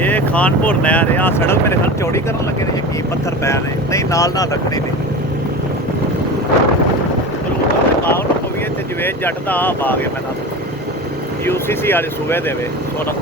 ਇਹ ਖਾਨਪੁਰ ਨਹਿਰ ਆ। ਸੜਕ ਮੇਰੇ ਖਿਆਲ ਚੌੜੀ ਕਰਨ ਲੱਗੇ ਨੇ ਕੀ ਪੱਥਰ ਪੈ ਨੇ, ਨਹੀਂ ਨਾਲ ਨਾਲ ਰੱਖਣੇ ਨੇ। ਆਉ ਨਾ ਪਵੀਏ ਤੇ ਜਿਵੇਂ ਜੱਟ ਦਾ ਆਪ ਆ ਗਿਆ ਪਹਿਲਾਂ UCC ਵਾਲੇ ਸੂਬੇ ਦੇ ਵੇ ਸੋਨਾ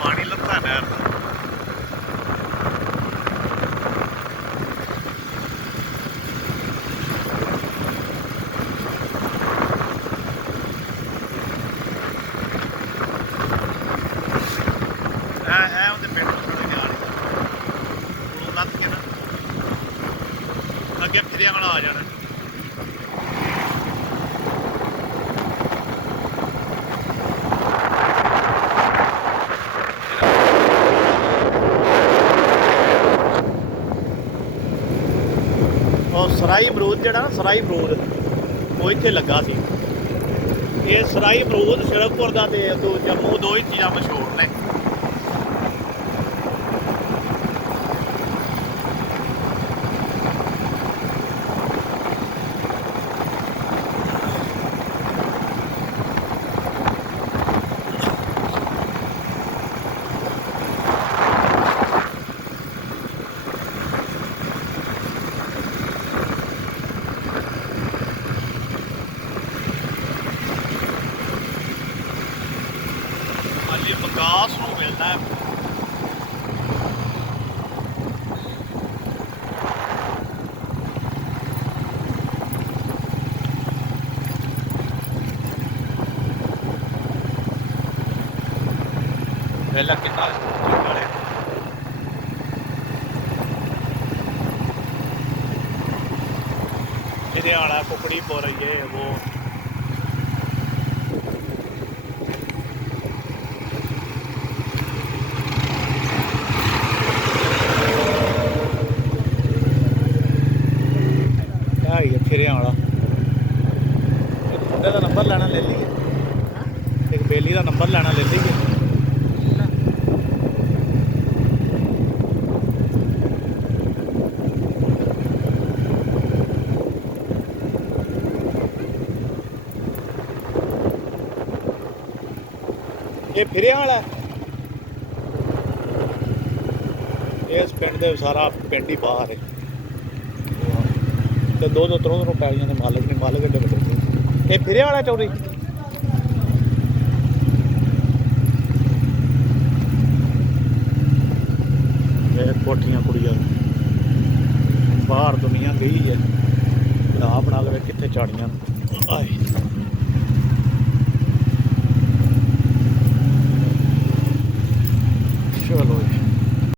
ਪਾਣੀ ਲੱਥਾ ਨਹਿਰ ਦਾ। ਇਹ ਉਹਦੇ ਪਿੰਡ ਤੋਂ ਥੋੜੇ ਨਾਲ ਉਹ ਲੱਥ ਕੇ ਨਾ ਅੱਗੇ ਫਿਰਿਆ ਵਾਲਾ ਆ ਜਾਣਾ। ਉਹ ਸਰਾਈ ਅਮਰੂਦ ਜਿਹੜਾ ਨਾ ਸਰਾਈ ਅਮਰੂਦ ਉਹ ਇੱਥੇ ਲੱਗਾ ਸੀ। ਇਹ ਸਰਾਈ ਅਮਰੂਦ ਸ਼ਿਰਕਪੁਰ ਦਾ ਤੇ ਜੰਮੂ ਦੋ ਹੀ ਚੀਜ਼ਾਂ ਮਸ਼ਹੂਰ ਨੇ। ਹਾਲੇ ਵਿਕਾਸ ਨੂੰ ਮਿਲਦਾ ਹੈ। ਪਹਿਲਾਂ ਕਿੰਨਾ ਵਾਲੇ ਇਹਦੇ ਆਲਾ ਕੁਕੜੀ ਪੋ ਰਹੀ ਹੈ ਉਹ ਫਿਰਿਆ ਵਾਲਾ। ਇੱਕ ਮੁੰਡੇ ਦਾ ਨੰਬਰ ਲੈਣਾ ਲੈ ਲਈਏ, ਇੱਕ ਬੇਲੀ ਦਾ ਨੰਬਰ ਲੈਣਾ ਲੈ ਲਈਏ। ਇਹ ਫਿਰਿਆ ਵਾਲਾ ਇਸ ਪਿੰਡ ਦੇ ਸਾਰਾ ਪਿੰਡ ਹੀ ਬਾਹਰ ਹੈ ਤੇ ਦੋ ਤਰ੍ਹਾਂ ਪੈਲੀਆਂ ਦੇ ਮਾਲਕ ਨੇ। ਮਾਲਕ ਏਡੇ ਵੱਡੇ ਇਹ ਫਿਰਿਆ ਵਾਲਾ ਚੌਰੀ। ਇਹ ਕੋਠੀਆਂ ਕੁੜੀਆਂ ਬਾਹਰ ਦੁਨੀਆ ਗਈ ਹੈ। ਬਣਾ ਬਣਾ ਕੇ ਕਿੱਥੇ ਚਾੜੀਆਂ ਆਏ।